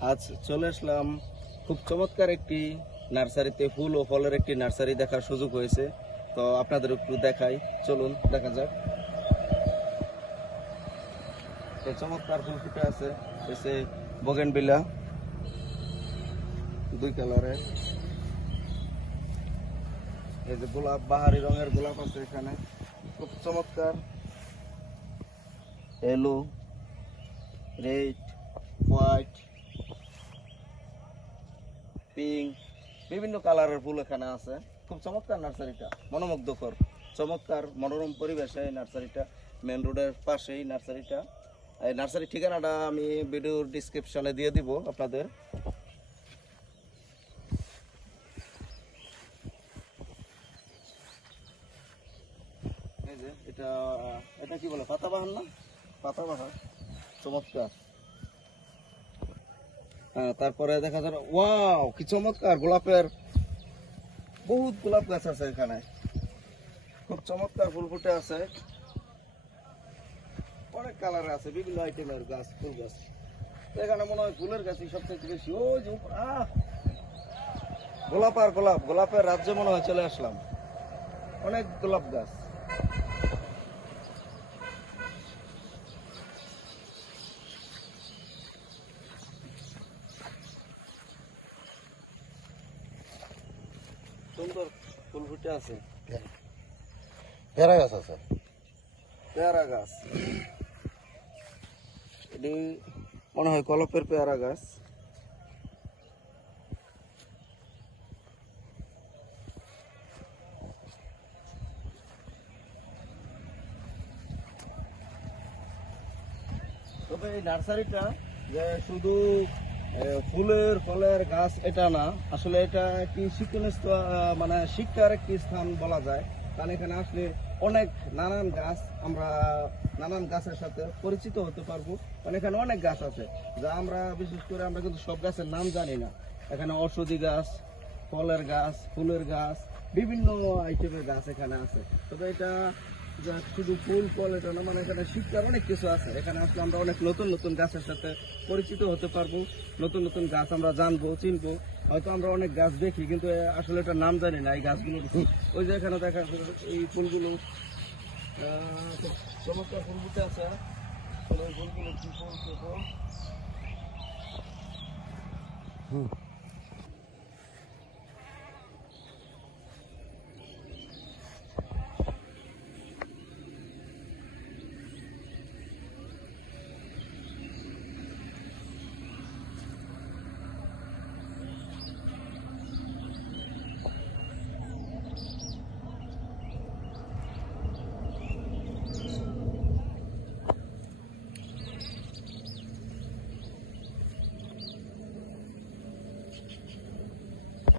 আজ চলে আসলাম খুব চমৎকার একটি নার্সারিতে ফুল ও ফলের একটি নার্সারি দেখার সুযোগ হয়েছে। তো আপনাদের একটু দেখাই। চলুন, দেখা যাক। চমৎকার ফুল ফুটে আছে। এসে বগেনবিলা, দুই কালারের। এই যে গোলাপ, বাহারি রঙের গোলাপ আছে এখানে। খুব চমৎকার। এলো রেড হোয়াইট পিঙ্ক বিভিন্ন কালারের ফুল এখানে আছে। খুব চমৎকার নার্সারিটা মনোমুগ্ধকর। চমৎকার, মনোরম পরিবেশে এই নার্সারিটা মেন রোডের পাশেই নার্সারিটা এই নার্সারির ঠিকানাটা আমি ভিডিওর ডিসক্রিপশনে দিয়ে দিব আপনাদের। এটা এটা কি বলে? পাতাবাহার না? পাতাবাহার। চমৎকার। হ্যাঁ তারপরে দেখা যাবে ওয়াও কি চমৎকার গোলাপের, বহুত গোলাপ গাছ আছে এখানে। খুব চমৎকার ফুল ফুটে আছে। অনেক কালার আছে, বিভিন্ন আইটেমের গাছ, ফুল গাছ। এখানে মনে হয় ফুলের গাছই সবচেয়ে বেশি। ও যে গোলাপ আর গোলাপ, গোলাপের রাজ্যে মনে হয় চলে আসলাম। অনেক গোলাপ গাছ। সুন্দর ফুল ফুটে আছে। পেয়ারা গাছ আছে? পেয়ারা গাছ। এটি মনে হয় কলপের পেয়ারা গাছ। তবে এই নার্সারিটা যে শুধু ফুলের, ফলের গাছ এটা না। আসলে এটা একটি শিক্ষণ মানে শিক্ষার একটি স্থান বলা যায়। কারণ এখানে আসলে অনেক নানান গাছ আমরা, নানান গাছের সাথে পরিচিত হতে পারব। কারণ এখানে অনেক গাছ আছে, যা আমরা, বিশেষ করে আমরা কিন্তু সব গাছের নাম জানি না। এখানে ঔষধি গাছ, ফলের গাছ, ফুলের গাছ, বিভিন্ন আইটেমের গাছ এখানে আছে। তবে এটা যা শুধু ফুল ফল এটা না মানে এখানে শিক্ষার অনেক কিছু আছে। এখানে আসলে আমরা অনেক নতুন নতুন গাছের সাথে পরিচিত হতে পারব, নতুন নতুন গাছ আমরা জানব, চিনবো। হয়তো আমরা অনেক গাছ দেখি, কিন্তু আসলে এটার নাম জানি না, এই গাছগুলোর ওই যে এখানে দেখা এই ফুলগুলো চমৎকার ফুল আছে। ফুলগুলো ফুল?